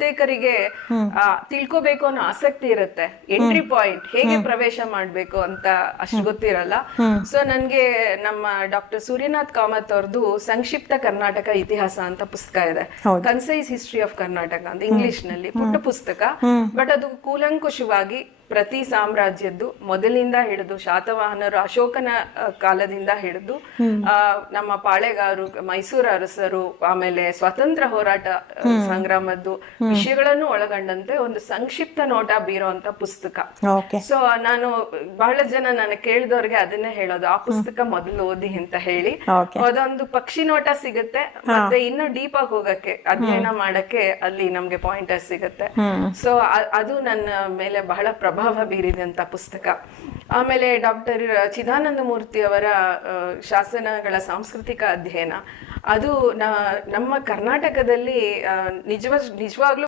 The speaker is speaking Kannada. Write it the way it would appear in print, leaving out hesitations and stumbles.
ಬಹುತೇಕರಿಗೆ ತಿಳ್ಕೋಬೇಕು ಅನ್ನೋ ಆಸಕ್ತಿ ಇರುತ್ತೆ. ಎಂಟ್ರಿ ಪಾಯಿಂಟ್ ಹೇಗೆ ಪ್ರವೇಶ ಮಾಡ್ಬೇಕು ಅಂತ ಅಷ್ಟು ಗೊತ್ತಿರಲ್ಲ. ಸೊ ನನ್ಗೆ ನಮ್ಮ ಡಾಕ್ಟರ್ ಸೂರ್ಯನಾಥ್ ಕಾಮತ್ ಅವ್ರದ್ದು ಸಂಕ್ಷಿಪ್ತ ಕರ್ನಾಟಕ ಇತಿಹಾಸ ಅಂತ ಪುಸ್ತಕ ಇದೆ, ಕನ್ಸೈಸ್ ಹಿಸ್ಟ್ರಿ ಆಫ್ ಕರ್ನಾಟಕ ಅಂತ ಇಂಗ್ಲಿಷ್ ನಲ್ಲಿ, ಪುಟ್ಟ ಪುಸ್ತಕ. ಬಟ್ ಅದು ಕೂಲಂಕುಷವಾಗಿ ಪ್ರತಿ ಸಾಮ್ರಾಜ್ಯದ್ದು ಮೊದಲಿಂದ ಹಿಡಿದು ಶಾತವಾಹನರು, ಅಶೋಕನ ಕಾಲದಿಂದ ಹಿಡಿದು ನಮ್ಮ ಪಾಳೆಗಾರರು, ಮೈಸೂರು ಅರಸರು, ಆಮೇಲೆ ಸ್ವಾತಂತ್ರ್ಯ ಹೋರಾಟ ಸಂಗ್ರಾಮದ್ದು ವಿಷಯಗಳನ್ನು ಒಳಗೊಂಡಂತೆ ಒಂದು ಸಂಕ್ಷಿಪ್ತ ನೋಟ ಬೀರುವಂತ ಪುಸ್ತಕ. ಸೊ ನಾನು ಬಹಳ ಜನ ನನಗೆ ಕೇಳಿದವ್ರಿಗೆ ಅದನ್ನೇ ಹೇಳೋದು, ಆ ಪುಸ್ತಕ ಮೊದಲು ಓದಿ ಅಂತ ಹೇಳಿ. ಅದೊಂದು ಪಕ್ಷಿ ನೋಟ ಸಿಗುತ್ತೆ, ಮತ್ತೆ ಇನ್ನು ಡೀಪ್ ಆಗಿ ಹೋಗಕ್ಕೆ, ಅಧ್ಯಯನ ಮಾಡಕ್ಕೆ ಅಲ್ಲಿ ನಮ್ಗೆ ಪಾಯಿಂಟರ್ಸ್ ಸಿಗುತ್ತೆ. ಸೊ ಅದು ನನ್ನ ಮೇಲೆ ಬಹಳ ಪ್ರಭಾವ ಬೀರಿದಂತ ಪುಸ್ತಕ. ಆಮೇಲೆ ಡಾಕ್ಟರ್ ಚಿದಾನಂದ ಮೂರ್ತಿ ಅವರ ಶಾಸನಗಳ ಸಾಂಸ್ಕೃತಿಕ ಅಧ್ಯಯನ, ಅದು ನಮ್ಮ ಕರ್ನಾಟಕದಲ್ಲಿ ನಿಜವಾಗ್ಲೂ